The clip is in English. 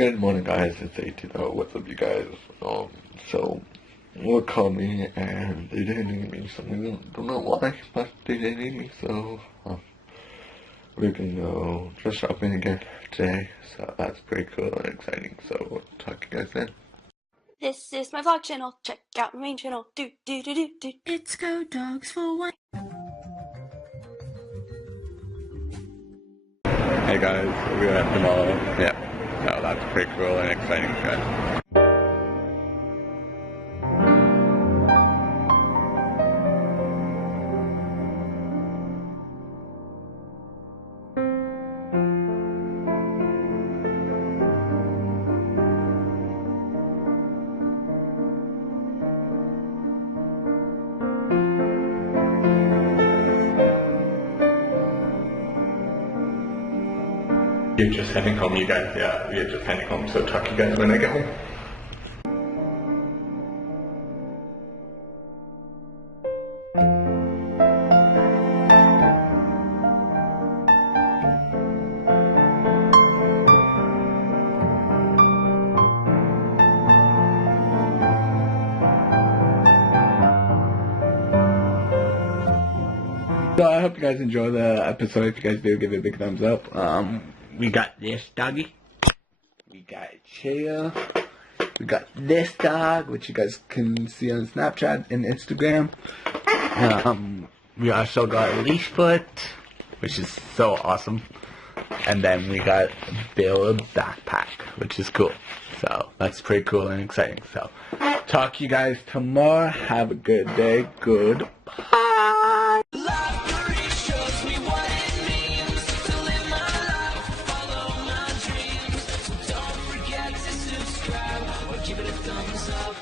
Good morning, guys. It's 18. What's up, you guys? So we're coming and they didn't need me, so we don't know why, but they didn't need me, so we can go dress shopping again today. So that's pretty cool and exciting. So we'll talk to you guys then. This is my vlog channel. Check out my main channel. It's Go Dogs for One. Hey guys, we're at the mall. Yeah, so that's pretty cool and exciting, guys. We're just heading home, you guys. Yeah, we're just heading home. So talk to you guys when I get home. So I hope you guys enjoy the episode. If you guys do, give it a big thumbs up. We got this doggy. We got Chaya. We got this dog, which you guys can see on Snapchat and Instagram. We also got Leashfoot, which is so awesome. And then we got Bill Backpack, which is cool. So that's pretty cool and exciting. So talk to you guys tomorrow. Have a good day. Goodbye. Give it a thumbs up.